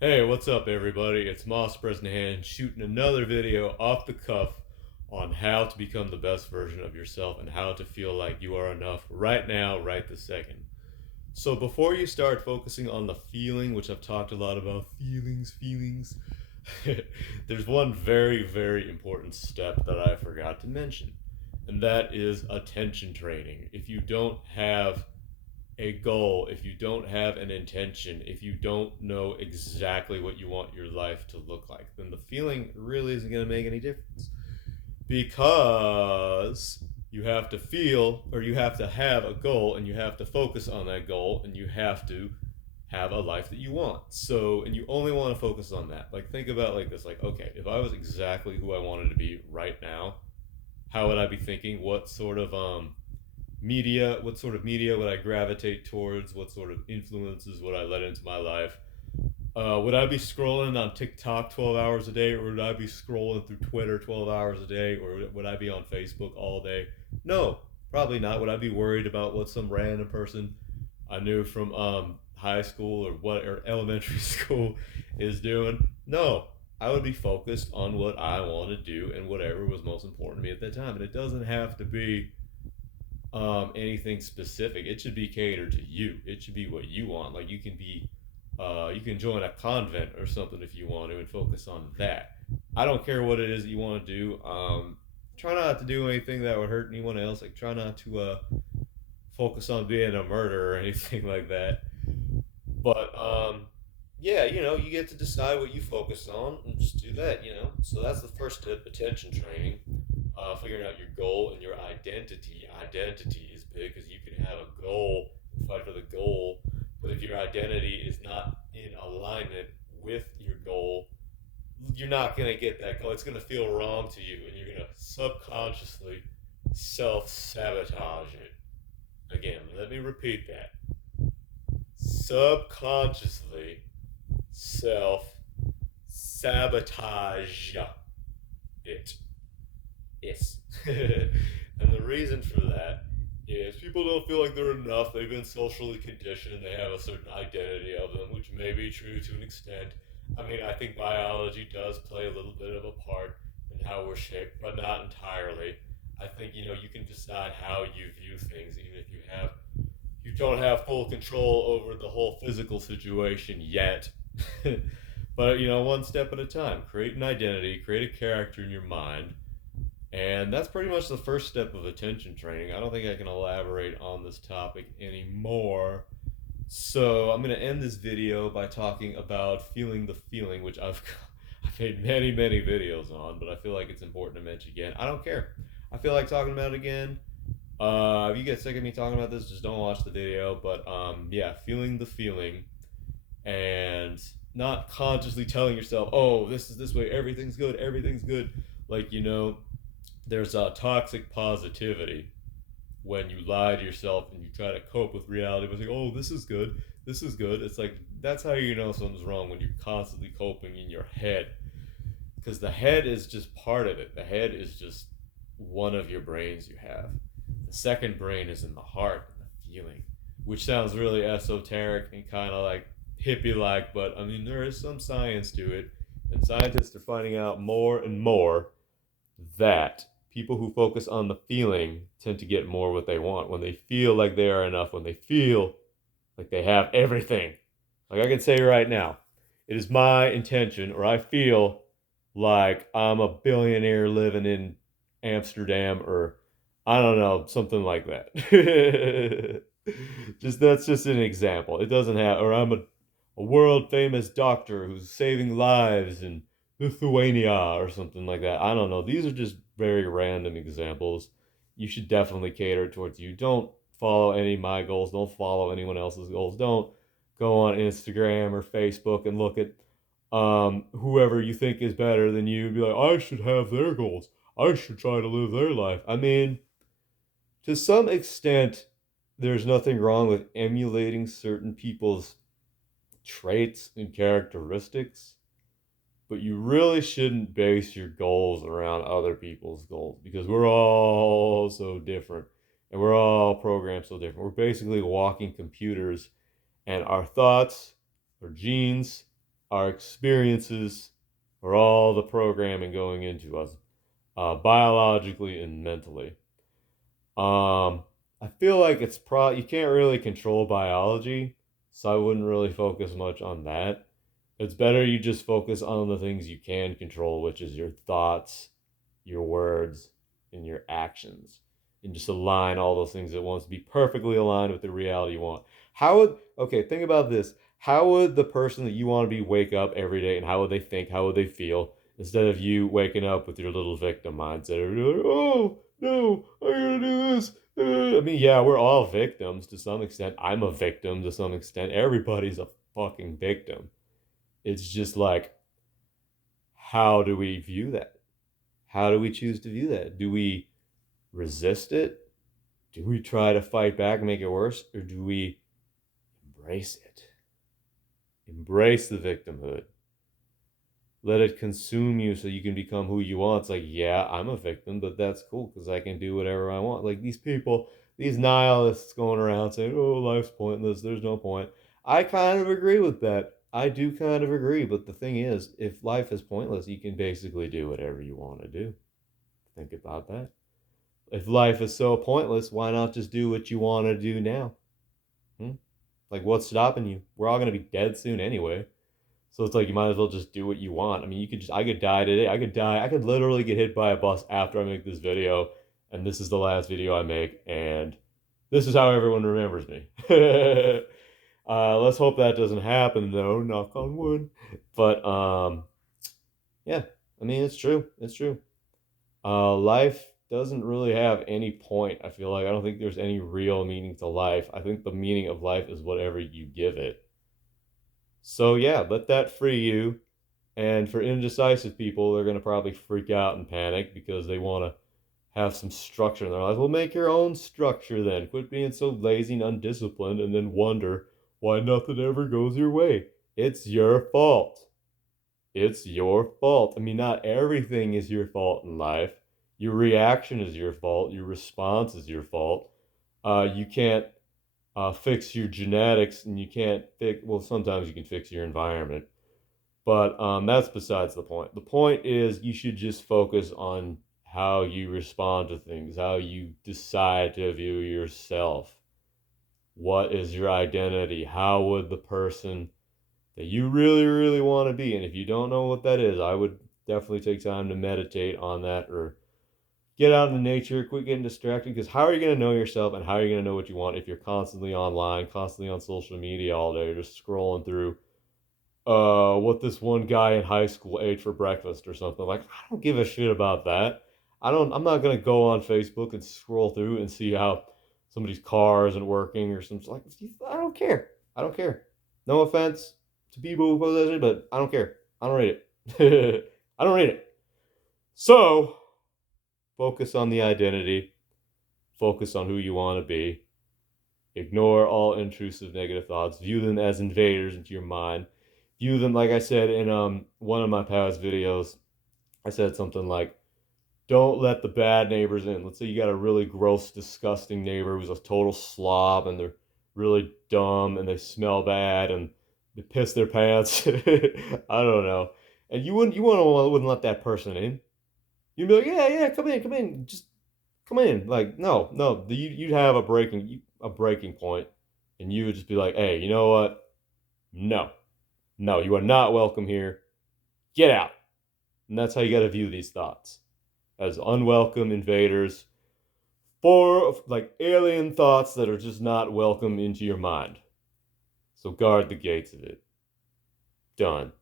Hey, what's up, everybody? It's Moss Bresnahan shooting another video off the cuff on how to become the best version of yourself and how to feel like you are enough right now, right this second. So, before you start focusing on the feeling, which I've talked a lot about feelings, there's one very, very important step that I forgot to mention, and that is attention training. If you don't have a goal, if you don't have an intention, if you don't know exactly what you want your life to look like, then the feeling really isn't going to make any difference because you have to feel or you have to have a goal and you have to focus on that goal and you have to have a life that you want. So, and you only want to focus on that. Like, think about like this, like, okay, if I was exactly who I wanted to be right now, how would I be thinking? What sort of media would I gravitate towards? What sort of influences would I let into my life? Would I be scrolling on TikTok 12 hours a day, or would I be scrolling through Twitter 12 hours a day, or would I be on Facebook all day? No, probably not. Would I be worried about what some random person I knew from high school or elementary school is doing? No, I would be focused on what I want to do and whatever was most important to me at that time. And it doesn't have to be anything specific. It should be catered to you. It should be what you want. Like you can join a convent or something if you want to and focus on that. I don't care what it is that you want to do. Try not to do anything that would hurt anyone else. Like try not to focus on being a murderer or anything like that. But yeah, you get to decide what you focus on and just do that. So that's the first tip: attention training. Figuring out your goal and your identity. Identity is big because you can have a goal and fight for the goal, but if your identity is not in alignment with your goal, you're not going to get that goal. It's going to feel wrong to you, and you're going to subconsciously self sabotage it. Again, let me repeat that. Subconsciously self sabotage it. Yes. And the reason for that is people don't feel like they're enough. They've been socially conditioned. They have a certain identity of them, which may be true to an extent. I mean, I think biology does play a little bit of a part in how we're shaped, but not entirely. I think, you can decide how you view things, even if you don't have full control over the whole physical situation yet. But, one step at a time. Create an identity, create a character in your mind, and that's pretty much the first step of attention training. I don't think I can elaborate on this topic anymore. So I'm going to end this video by talking about feeling the feeling, which I've made many, many videos on, but I feel like it's important to mention again. I don't care. I feel like talking about it again. If you get sick of me talking about this, just don't watch the video. But yeah, feeling the feeling and not consciously telling yourself, oh, this is this way, everything's good, everything's good. Like, there's a toxic positivity when you lie to yourself and you try to cope with reality by saying, "Oh, this is good, this is good." It's like that's how you know something's wrong when you're constantly coping in your head, because the head is just part of it. The head is just one of your brains you have. The second brain is in the heart and the feeling, which sounds really esoteric and kind of like hippie like, but I mean there is some science to it, and scientists are finding out more and more that people who focus on the feeling tend to get more what they want when they feel like they are enough, when they feel like they have everything. Like I can say right now, it is my intention, or I feel like I'm a billionaire living in Amsterdam, or I don't know, something like that. Just that's just an example. It doesn't have, or a world famous doctor who's saving lives in Lithuania or something like that. I don't know. These are just very random examples. You should definitely cater towards you. Don't follow any of my goals. Don't follow anyone else's goals. Don't go on Instagram or Facebook and look at whoever you think is better than you. Be like, I should have their goals. I should try to live their life. I mean, to some extent, there's nothing wrong with emulating certain people's traits and characteristics, but you really shouldn't base your goals around other people's goals because we're all so different and we're all programmed so different. We're basically walking computers, and our thoughts, our genes, our experiences, or all the programming going into us, biologically and mentally. I feel like you can't really control biology, so I wouldn't really focus much on that. It's better you just focus on the things you can control, which is your thoughts, your words, and your actions. And just align all those things at once. Be perfectly aligned with the reality you want. Okay, think about this. How would the person that you want to be wake up every day, and how would they think? How would they feel? Instead of you waking up with your little victim mindset, like, oh no, I gotta do this. I mean, yeah, we're all victims to some extent. I'm a victim to some extent. Everybody's a fucking victim. It's just like, how do we view that? How do we choose to view that? Do we resist it? Do we try to fight back and make it worse? Or do we embrace it? Embrace the victimhood. Let it consume you so you can become who you want. It's like, yeah, I'm a victim, but that's cool because I can do whatever I want. Like these people, these nihilists going around saying, oh, life's pointless, there's no point. I kind of agree with that. I do kind of agree, but the thing is, if life is pointless, you can basically do whatever you want to do. Think about that. If life is so pointless, why not just do what you want to do now? Hmm? Like, what's stopping you? We're all going to be dead soon anyway. So it's like you might as well just do what you want. I mean, I could die today. I could literally get hit by a bus after I make this video, and this is the last video I make, and this is how everyone remembers me. Let's hope that doesn't happen though, knock on wood. But yeah, I mean, it's true. It's true. Life doesn't really have any point. I feel like I don't think there's any real meaning to life. I think the meaning of life is whatever you give it. So yeah, let that free you. And for indecisive people, they're going to probably freak out and panic because they want to have some structure in their lives. Well, make your own structure then. Quit being so lazy and undisciplined and then wonder why nothing ever goes your way. It's your fault. It's your fault. I mean, not everything is your fault in life. Your reaction is your fault. Your response is your fault. You can't fix your genetics, and you can't fix, well, sometimes you can fix your environment. But that's besides the point. The point is you should just focus on how you respond to things, how you decide to view yourself. What is your identity? How would the person that you really, really want to be? And if you don't know what that is, I would definitely take time to meditate on that or get out into nature, quit getting distracted. Because how are you going to know yourself and how are you going to know what you want if you're constantly online, constantly on social media all day, just scrolling through what this one guy in high school ate for breakfast or something. Like, I don't give a shit about that. I'm not gonna go on Facebook and scroll through and see how somebody's car isn't working or something. Like, I don't care. I don't care. No offense to people who post that shit, but I don't care. I don't read it. I don't read it. So focus on the identity. Focus on who you want to be. Ignore all intrusive negative thoughts. View them as invaders into your mind. View them, like I said in one of my past videos. I said something like, don't let the bad neighbors in. Let's say you got a really gross, disgusting neighbor who's a total slob and they're really dumb and they smell bad and they piss their pants. I don't know. And wouldn't let that person in. You'd be like, yeah, come in, just come in. Like, no, you'd have a breaking point, and you would just be like, hey, you know what? No, you are not welcome here. Get out. And that's how you got to view these thoughts, as unwelcome invaders, for like alien thoughts that are just not welcome into your mind. So guard the gates of it. Done.